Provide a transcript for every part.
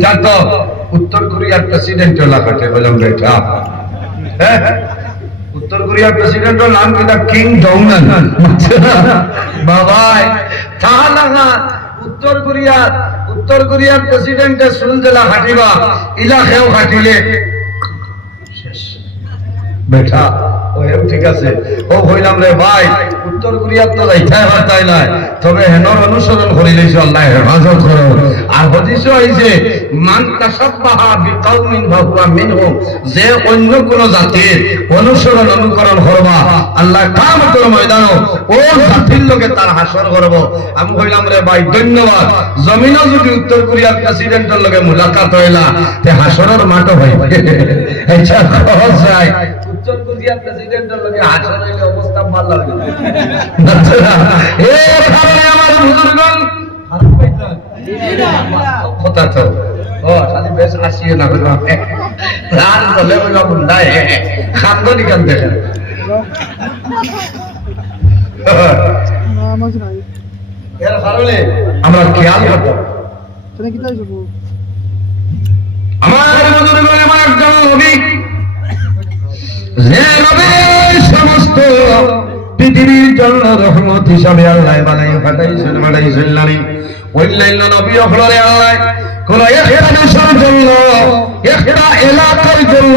এটা তো উত্তর কোরিয়ার প্রেসিডেন্ট এলাকাতে বললাম বেটা উত্তর কোরিয়ার প্রেসিডেন্টের নাম কি কিং জং উন বাবা তাহলে উত্তর কোরিয়ার প্রেসিডেন্টের সুলজেলা হাঁটিবা ইলাকাও হাঁটিলে শেষ বেটা ওও ঠিক আছে ও হইলাম রে ভাই উত্তর কোরিয়ার তো যাইতাই পারতাই না তবে হেনর অনুসরণ করি লইছে আল্লাহ হেফাজত করো আর হাদিসে হইছে মান তাসাব্বাহা বিকাউমিন ফাহুয়া মিনহুম যে অন্য কোন জাতির অনুকরণ করবা আল্লাহ কিয়ামতের ময়দানে ও জাতির লগে তার হাসর করব আমি কইলাম রে ভাই ধন্যবাদ জমিনও যদি উত্তর কোরিয়ার প্রেসিডেন্টের লগে মুলাকাত হইলা তে হাসরের মাঠও হইবে আচ্ছা সহজ যায় উত্তর কোরিয়ার প্রেসিডেন্টের লগে হাসর হইলে অবস্থা ভালো লাগে এর কারণে আমার বুজুর্গগণ আর পাইছেন কথা তো ও খালি বেশ আসিয়ে না হইবা রান বলে বলা বুন্দায় খান্দনি কান দেখেন নামাজ নাই এর কারণে আমরা খেয়াল করব তুমি কি তাই যাব আমার বুজুর্গগণ আমার একজন নবী যে নবী সমস্ত পৃথিবীর জন্য রহমত হিসাবে আল্লাহ বানাইছেন নারী অন্যান্য নবী হলরে আল্লাহ কোন একটা দেশের জন্য একটা এলাকার জন্য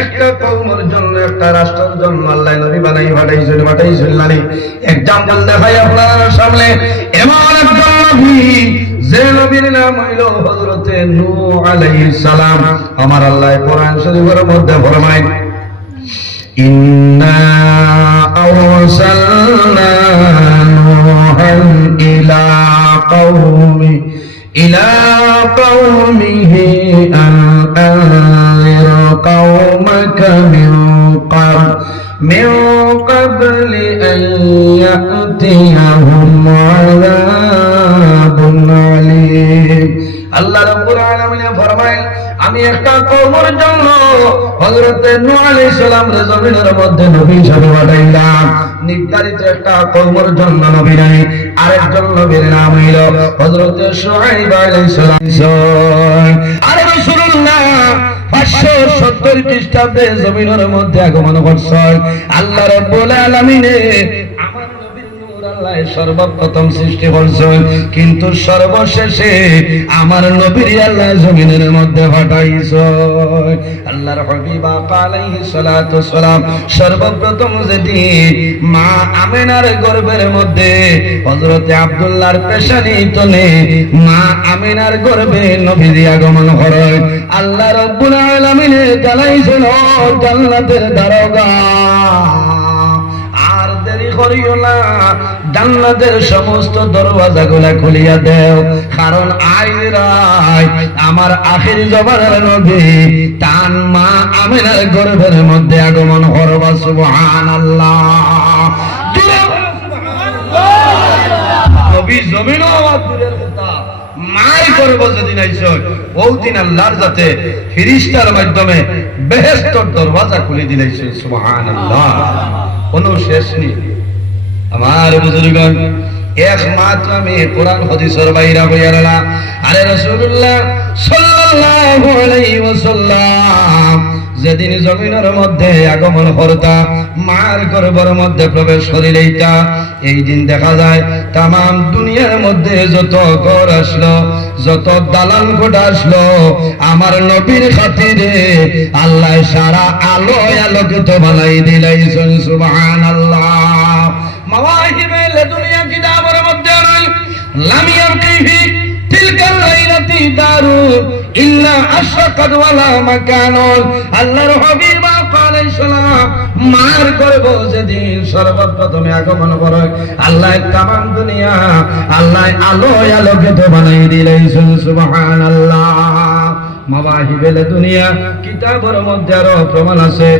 একটা কওমের জন্য একটা রাষ্ট্রের জন্য আল্লাহ নবী বানাইছেন নারী एग्जांपल দেখাই আপনাদের সামনে এমন একজন নবী যে নবীর নাম হইল হযরত নূহ আলাইহিস সালাম আমার আল্লাহ কোরআন শরীফের মধ্যে ফরমায় إنا أرسلنا نوحا إلى قومه أن أنذر قومك من قبل أن يأتيهم عذاب عليم الله رب العالمين فرمائے আমি একটা কওমের জন্য হযরত নূহ আলাইহিস সালাম এর জমিনের মধ্যে নবী হিসেবে পাঠাইলাম নির্ধারিত একটা কওমের জন্য নবী নাই আরেকজন নবীর নাম হইল হযরত শুআইব আলাইহিস সালাম আর রাসূলুল্লাহ 570 খ্রিস্টাব্দে জমিনের মধ্যে আগমন করছেন আল্লাহ রাব্বুল আলামিন আমার নবীর নূর আল্লাহ সর্বপ্রথম সৃষ্টি করছেন কিন্তু সর্বশেষে আমার নবীর আল্লাহ জমিনের মধ্যে পাঠাইছেন আল্লাহর হাবিব আলাইহিস সালাতু সালাম সর্বপ্রথম যেদিন মা আমিনার গর্ভের মধ্যে হযরত আব্দুল্লাহর পেশানি তলে মা আমিনার গর্ভে নবীর আগমন করেন আল্লাহ রাব্বুল আলামিন জ্বালাইছেন জান্নাতের দারোগা আর দেরি করিও না জান্নাতের সমস্ত দরওয়াজাগুলো খুলিয়া দাও কারণ আইরাই আমার আখির জমানার নবী তান মা আমিনার গর্ভের মধ্যে আগমন করবা সুবহানাল্লাহ নবী জমিনও আওয়াজ দূরের কথা মাই করব যেদিন আইছো ওই দিন আল্লাহর যাতে ফেরেশতার মাধ্যমে বেহেশতের দরওয়াজা খুলে দিলাইছে সুবহানাল্লাহ কোনো শেষ নেই আমার বুজুর্গগণ একমাত্র আমি কোরআন হাদিসের বাইরে হইয়ালা আরে রাসূলুল্লাহ সাল্লাল্লাহু আলাইহি ওয়াসাল্লাম যেদিন জমিনের মধ্যে আগমন করতা মার গর্ভের মধ্যে প্রবেশ করিলেইতা এই দিন দেখা যায় तमाम দুনিয়ার মধ্যে যত ঘর আসলো যত দালান কোঠা আসলো আমার নবীর খাতিরে আল্লাহ সারা আলো আলোকিত বানাই দিলাইছেন সুবহানাল্লাহ মাওয়াহিবে দুনিয়া কিতাবের মধ্যে নাই লাম ইয়াকিফি তিলকাল লাইলাতি দারু ইল্লা আশরাকাত ওয়ালা মাকানুন আল্লাহর হাবিব আলাইহিস সালাম মার গর্ভ যেদিন সর্বপ্রথমে আগমন করে আল্লাহ तमाम দুনিয়া আল্লাহ আলো আলোকিত বানাই দিলেন সুবহানাল্লাহ মাওয়াহিবেল দুনিয়া কিতাবের মধ্যে আরো প্রমাণ আছে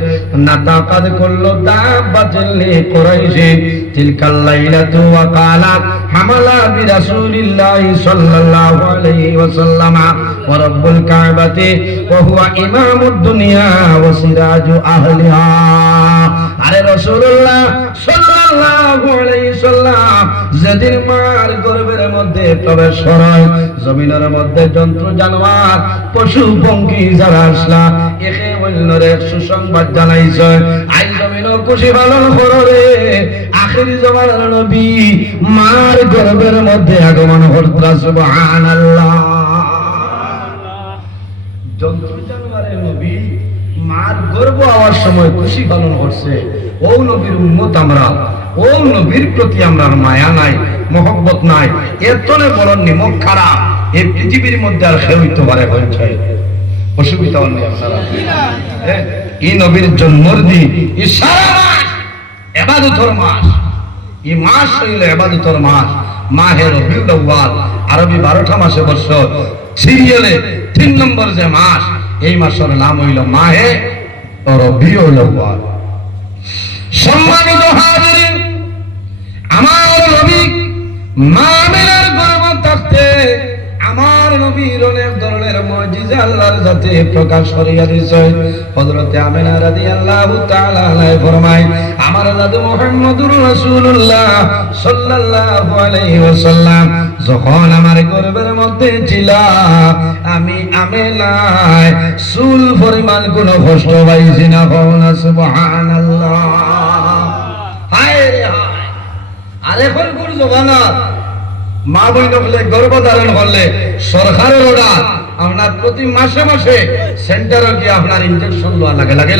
নাতাকাদ কুল্লু দাবাতিল লিকুরাইশি তিলকাল লাইলাতু ওয়া কালাত হামালা বিরাসূলিল্লাহি সাল্লাল্লাহু আলাইহি ওয়াসাল্লাম ওয়া রাব্বুল কাবাতি ওয়া হুয়া ইমামুদ দুনিয়া ওয়া সিরাজু আহলিহা আরে রাসূলুল্লাহ সাল্লাল্লাহু সাল্লাল্লাহু আলাইহি সাল্লাম যেদিন মার গর্ভের মধ্যে প্রবেশ করায় জমিনের মধ্যে জন্তু জানোয়ার পশু পঙ্খী যারা আসলা একে অন্যরে সুসংবাদ জানাইছে আই জমিন খুশি পালন করে আখিরি জামানার নবী মার গর্ভের মধ্যে আগমন করতা সুবহানাল্লাহ জন্তু জানোয়ারের নবী মার গর্ভ হওয়ার সময় খুশি পালন করছে ও নবীর উম্মত আমরা ও নবীর প্রতি আমরা মায়া নাই মহব্বত নাই এতনে বড় নিমক খারাপ এই পৃথিবীর মধ্যে আর কেউ হইতে পারে হয়েছে অসুবিধা নেই আপনারা এই নবীর জন্মর দিন এই সারা মাস ইবাদতের মাস এই মাস হইল ইবাদতের মাস মাহে রবিউল আউয়াল আরবি 12টা মাসে বছর সিরিয়ালে 3 নম্বর যে মাস এই মাসের নাম হইল মাহে রবিউল আউয়াল সম্মানিত হাজিরিন আমার নবী মা আমিনার গর্ভে থাকতে আমার নবীর অনেক ধরনের মুজিজা আল্লাহর জাতে প্রকাশ করিয়া দিয়েছে হযরত আমিনা রাদিয়াল্লাহু তাআলা আনহা ফরমায় আমার দাদু মুহাম্মদুর রাসূলুল্লাহ সাল্লাল্লাহু আলাইহি ওয়াসাল্লাম যখন আমার গর্ভের মধ্যে ছিল আমি আমিনায় চুল পরিমাণ কোনো কষ্ট পাইছি না সুবহানাল্লাহ হায় রে হায় আর এখন কোন জমানা মা বই নকলে গর্ভধারণ করলে সরকারের অর্ডার আপনার প্রতি মাসে মাসে সেন্টারে গিয়ে আপনার ইনজেকশন লওয়া লাগে লাগে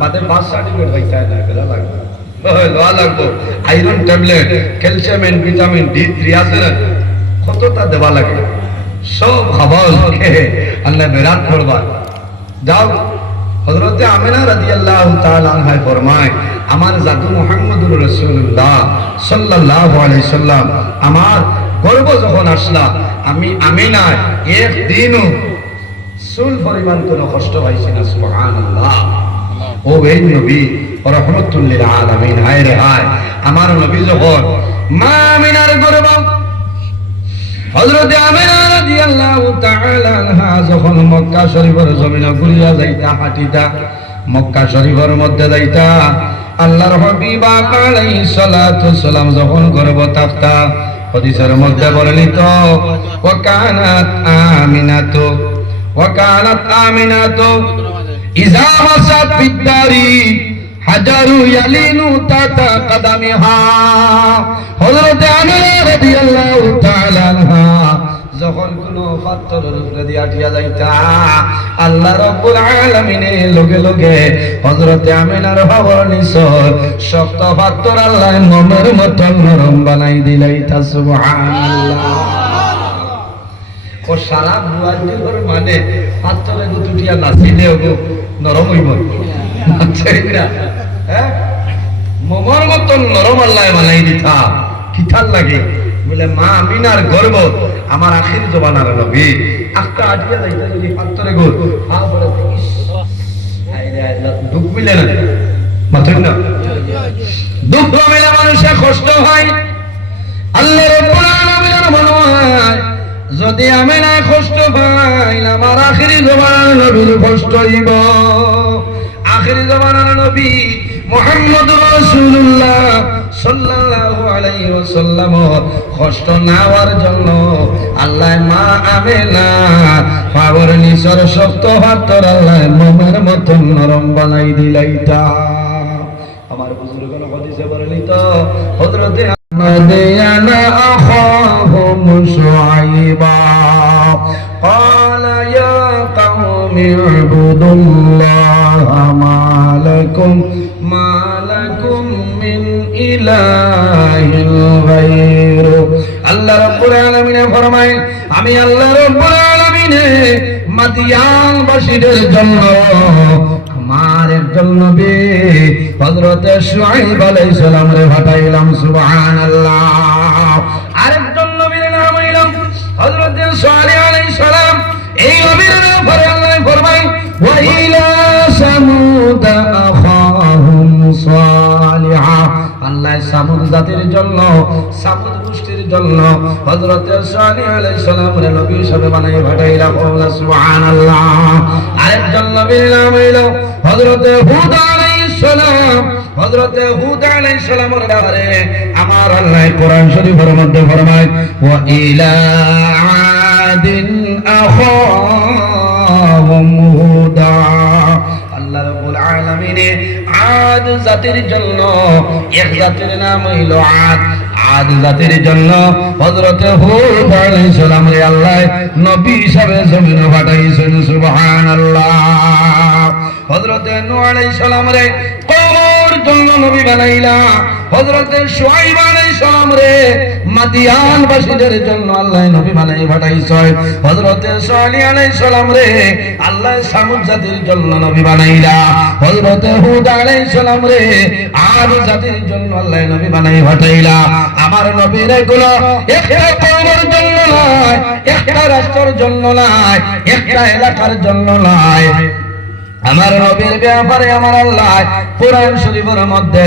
বাদে বাস সার্টিফিকেট হইতে হয় না বেলা লাগবে লওয়া লাগবো iron tablet calcium and vitamin D3 আছে না কতটা দেওয়া লাগে সব হাবাল আল্লাহ বেরাত করবা যাও হযরতে আমিনা রাদিয়াল্লাহু তাআলা আনহা ফরমায় আমার জাদু মুহাম্মদুর রাসূলুল্লাহ সাল্লাল্লাহু আলাইহি সাল্লাম আমার গর্ভ যখন আসলা আমি আমিনা একদিনও চুল পরিমাণ কোনো কষ্ট পাইছি না সুবহানাল্লাহ ও এই নবী রাহমাতুল লিল আলামিন হায় রে হায় আমার নবী যখন মা আমিনার গর্ভ হযরত আমিনা রাদিয়াল্লাহু তাআলা আনহা যখন মক্কা শরীফের জমিনে ঘুরিয়া যাইতা হাঁটিতা মক্কা শরীফের মধ্যে যাইতা আল্লাহর হাবিব আলাইহিস সালাতু সালাম যখন গর্ভ থাকতা হাদিসের মধ্যে বর্ণিত ওয়া কানাত আমিনাতু ইযা মাসাত বিদারি হাজারু ইয়ালিনু তাতা কদমিহা হযরত আমিনা রাদিয়াল্লাহু তাআলা আনহা যখন কোন পাথরের উপরে দিয়া দিয়া যাইতা আল্লাহ রাব্বুল আলামিনে লগে লগে হযরত আমিনার খবর নিছর শক্ত পাথর আল্লাহ মোমের মত নরম বানাই দিলাইতা সুবহানাল্লাহ ও সারা বুয়াজির মানে পাথরে গুটিয়া নাচিলে গো নরম হইব আচ্ছা না হ্যাঁ মোমের মত নরম আল্লাহ বানাই দিতা কিথার লাগে বলে মা আমিনার গর্ব আমার আখির জমানার নবী আজকে আজকে যাইতে যদি পাত্তরে গোল তারপরে দুঃখ মিলে না মাথুন না দুঃখ মিলে মানুষের কষ্ট হয় আল্লাহ রাব্বুল আলামিনের মনে হয় যদি আমিনা কষ্ট পাই আমার আখিরি জমানার নবীর কষ্ট হইব আখিরি জমানার নবী মুহাম্মদুর রাসূলুল্লাহ সাল্লাল্লাহু আলাইহি ওয়াসাল্লাম কষ্ট না হওয়ার জন্য আল্লাহ মা আমিনা পাওয়ার নিসর শক্ত হাতর আল্লাহ মোমের মত নরম বানাই দিলাইতা আমার বুজুর্গগণ হাদিসে বর্ণিত হযরতে মাদিয়ানা আখাহুম শুআইবা قال يا قوم اعبدوا الله ما لكم من إله غيره আল্লাহ রাব্বুল আলামিন ফরমায় আমি আল্লাহ রাব্বুল আলামিন মাদিয়ান বাসীদের জন্য আমার একজন নবী হযরত শুআইব আলাইহিস সালাম রে পাঠাইলাম সুবহানাল্লাহ আরেকজন নবীর নাম হইল হযরত সালেহ আলাইহিস সালাম এই নবীর নাম আল্লাহ ফরমায় ওয়া ইলা সামুদ আখাহুম সালিহা আল্লাহ সামুদ জাতির জন্য সামুদ গোষ্ঠীর জন্য হযরত সালেহ আলাইহিস সালাম রে নবী হিসেবে বানাই পাঠাইলাম সুবহানাল্লাহ আরেকজন নবীর নাম হইল হযরত হুদ আলাইহিস সালাম হযরতে হুদ আলাইহিস সালামের ব্যাপারে আমার আল্লাহ কোরআন শরীফের মধ্যে ফরমায় ওয়া ইলা আদিন আখাহুম হুদা আল্লাহ রাব্বুল আলামিন আদ জাতির জন্য এক জাতির নাম হইল আদ আদ জাতির জন্য হযরতে হুদ আলাইহিস সালামকে আল্লাহ নবী হিসাবে জমিনে পাঠাইছেন সুবহানাল্লাহ হযরতে নূহ আলাইহিস সালামকে কওমের জন্য নবী বানাইলা হযরতে শুআয়ব আলাইহিস সালামকে মাদিয়ান বাসীদের জন্য আল্লাহ নবী বানাই পাঠাইছে হযরতে সালিহ আলাইহিস সালামকে আল্লাহ সামুদ জাতির জন্য নবী বানাইলা হযরতে হুদ আলাইহিস সালামকে আদ জাতির জন্য আল্লাহ নবী বানাই পাঠাইলা আমার নবীর এগুলো একটা কওমের জন্য নয় একটা রাষ্ট্রের জন্য নয় একটা এলাকার জন্য নয় আমার নবীর ব্যাপারে আমার আল্লাহ কোরআন শরীফের মধ্যে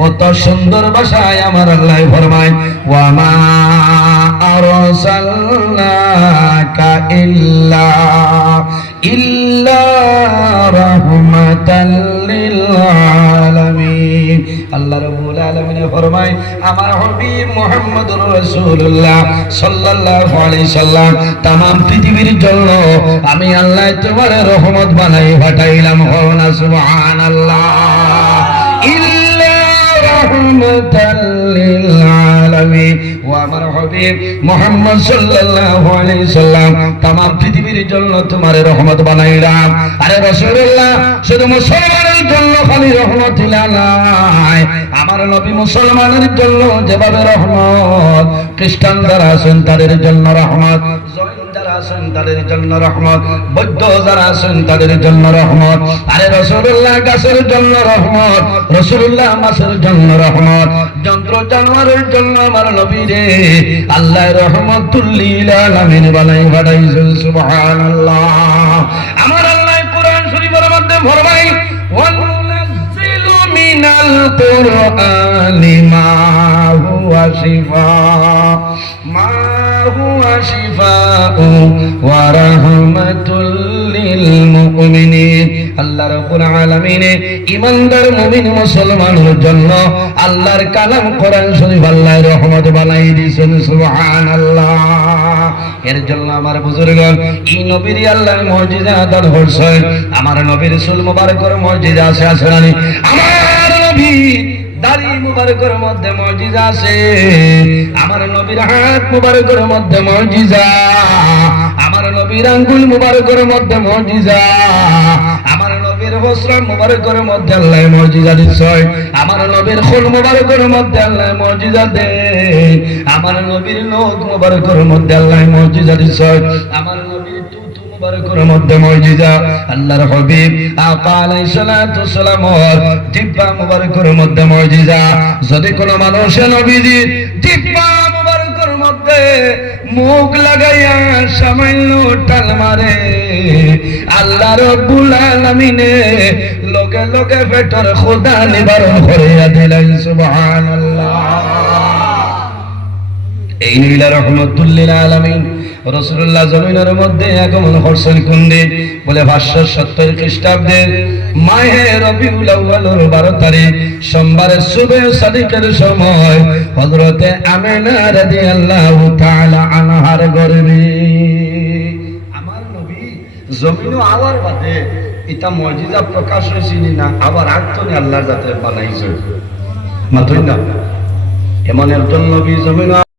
কত সুন্দর ভাষায় আমার আল্লাহ ফরমায় ওয়া মা আরসালনাকা ইল্লা রাহমাতাল লিল আলামিন আল্লাহ রাব্বুল আলামিন ফরমায় আমার হাবিব মুহাম্মদুর রাসূলুল্লাহ সাল্লাল্লাহু আলাইহি সাল্লাম तमाम পৃথিবীর জন্য আমি আল্লাহ তোমার রহমত বানাই পাঠাইলাম না সুবহানাল্লাহ ইল্লা রাহমাতাল লিল আলামিন ও আমার হাবিব মুহাম্মদ সাল্লাল্লাহু আলাইহি সাল্লাম तमाम পৃথিবীর জন্য তোমার রহমত বানাইলাম আরে রাসূলুল্লাহ শুধু মুসলমানের জন্য খালি রহমত নাই আমার নবী মুসলমানের জন্য যেভাবে রহমত খ্রিস্টান যারা আছেন তাদের জন্য রহমত জৈন যারা আছেন তাদের জন্য রহমত বৌদ্ধ যারা আছেন তাদের জন্য রহমত আরে রাসূলুল্লাহ গাছের জন্য রহমত রাসূলুল্লাহ মাছের জন্য রহমত যন্ত্র জানোয়ারের জন্য আমার নবী রে আল্লাহ রহমাতুল লিল আলামিন বানাই পাঠাইছেন সুবহানাল্লাহ আমার আল্লাহ কোরআন শরীফের মধ্যে ফরমায় ওয়ানুনাজ্জিলু মিনাল কুরআনি মা হুয়া শিফাউ ওয়া রাহমাতুল লিল মুমিনিন আল্লাহ রাব্বুল আলামিন ঈমানদার মুমিন মুসলমানের জন্য আল্লাহর কালাম কোরআন শরীফ আল্লাহ রহমত বানাই দিয়েছেন সুবহানাল্লাহ এর জন্য আমার বুজুর্গগণ এই নবীর আল্লাহ মুজিজা দান করছেন আমার নবীর রাসূল মুবারকের মুজিজা আছে না আমার নবী দাড়ি মুবারকের মধ্যে মুজিজা আছে আমার নবীর হাত মুবারকের মধ্যে মুজিজা আমার নবীর আঙ্গুল মুবারকের মধ্যে মুজিজা আমার নবীর বস্ত্র মুবারকের মধ্যে আল্লাহ মুজিজা দিচ্ছে আমার নবীর খুল মুবারকের মধ্যে আল্লাহ মুজিজা দেয় আমার নবীর নখ মুবারকের মধ্যে আল্লাহ মুজিজা দিচ্ছে আমার নবীর তুতু মুবারকের মধ্যে মুজিজা আল্লাহর হাবিব আকা আলাইহিস সালাতু সালাম জিহ্বা মুবারকের মধ্যে মুজিজা যদি কোন মানুষ নবীজি জিহ্বা মুবারকের মধ্যে মুখ লাগাইয়া সামান্য টাল মারে আল্লাহ রাব্বুল আলামিন লগে লগে পেটের খোদা নিবারণ করিয়া দিলেন সুবহানাল্লাহ এই নীলা রহমাতুল লিল আলামিন রাসূলুল্লাহ জমিনের মধ্যে আগমন করছেন কোন দিন বলে 570 খ্রিস্টাব্দের মাহে রবিউল আউয়ালের 12 তারিখ সোমবারের সুবহে সাদিকের সময় হযরতে আমিনা রাদিয়াল্লাহু তাআলা আনহার গর্ভে আমার নবী জমিনে আওয়ার বাদে এটা মুজিজা প্রকাশ হইছিল না আবার আত্মনি আল্লাহর জাতে বানাইছে মাত্রই না এমন একজন নবী জমিনে